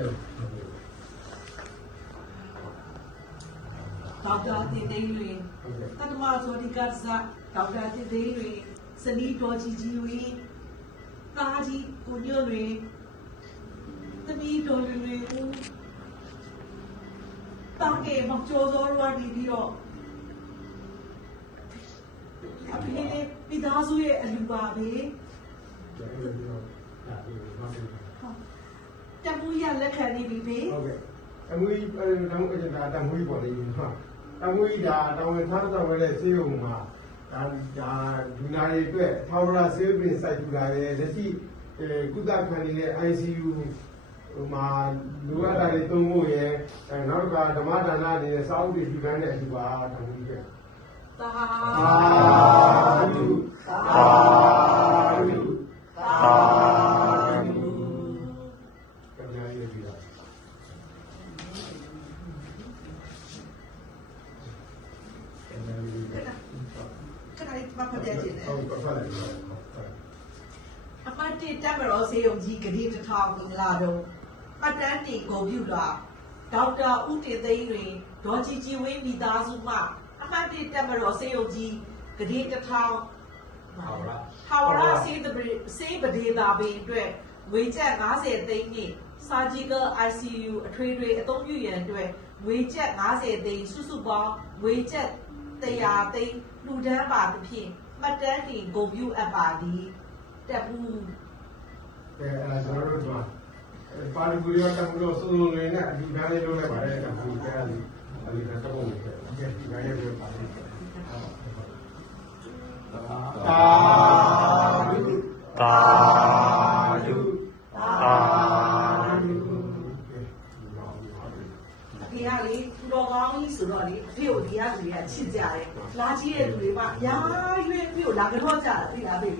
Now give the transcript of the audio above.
ဒေါက်တာတင်သိန်းတွေတတမဆိုဒီကစားဒေါက်တာတင်သိန်းတွေစနီးတော်ကြီးကြီးတွေတားကြီးကိုညွန့်တွေသမီးတော်တွေတာကေမကျော်စောရနေပြီးတော့အဖေလေးမိသားစုရဲ့အလူပါပဲတမူရလက်ခံနေပြီပဲဟုတ်ကဲ့တမူကြီးတမူအကျဉ်းသားတမူကြီးပေါ်နေပြီဟာတမူကြီးဒါတောင်းဝင်ထားတော့ဝဲတဲ့ဆေးရုံမှာဒါဒူနာတွေအတွက်ထောက်ရဆေးပင်စိုက်ထူလာတယ်လက်ရှိကုသခံနေတဲ့ ICU မှာလူရတာတွေသုံးဖို့ရယ်နောက်တစ်ခါဓမ္မဒါနအနေနဲ့စာအုပ်တွေပြုလုပ်နေတဲ့အတူပါတမူကြီးကသာဓုသာဓုသာဓုကံကြရည်ပြီလားခဏလေးပတ်ပတ်တဲ့ချင်းဟုတ်ကဲ့ဖတ်လိုက်ပါအပတ်တိတက်မတော်စေယုံကြီးဂတိတစ်ထောင်ကိုလာတော့ပတ်တန်းတင်ကုန်ပြုလာဒေါက်တာဦးတင်သိန်းတွင်ဒေါ်ကြီးကြီးဝင်းမိသားစုမှအမှတ်တိတက်မတော်စေယုံကြီးဂတိတစ်ထောင်ထာဝရစေးပဒေသာပင်အတွက်ငွေကျပ်90သိန်းနှင့် Surgical ICU အထွေထွေအသုံးပြုရန်အတွက်ငွေကျပ်90သိန်းစုစုပေါင်းငွေကျပ်100သိန်းလူဒန်းပါသဖြင့်မှတ်တမ်းတင်ဂုဏ်ပြုအပ်ပါသည်တက်ဘူးကျွန်တော်တို့ကပါရီကူရီကတမလို့စုံလုံးလေးနဲ့အဒီကလေးလုပ်လိုက်ပါတယ်ကဘူကဲလေးအဲဒီကတော့ဘုံလေးဒီကနေ့ပြောပါတယ်တာဓုတာဓုတာဓုအဖေကလေသူတော်ကောင်းကြီးဆိုတော့လေအဖေကိုဒီကလူတွေကချစ်ကြတယ်လာကြည့်တဲ့လူတွေမှအများကြီးပဲအဖေကိုလာကြော့ကြတာသိလားဖေ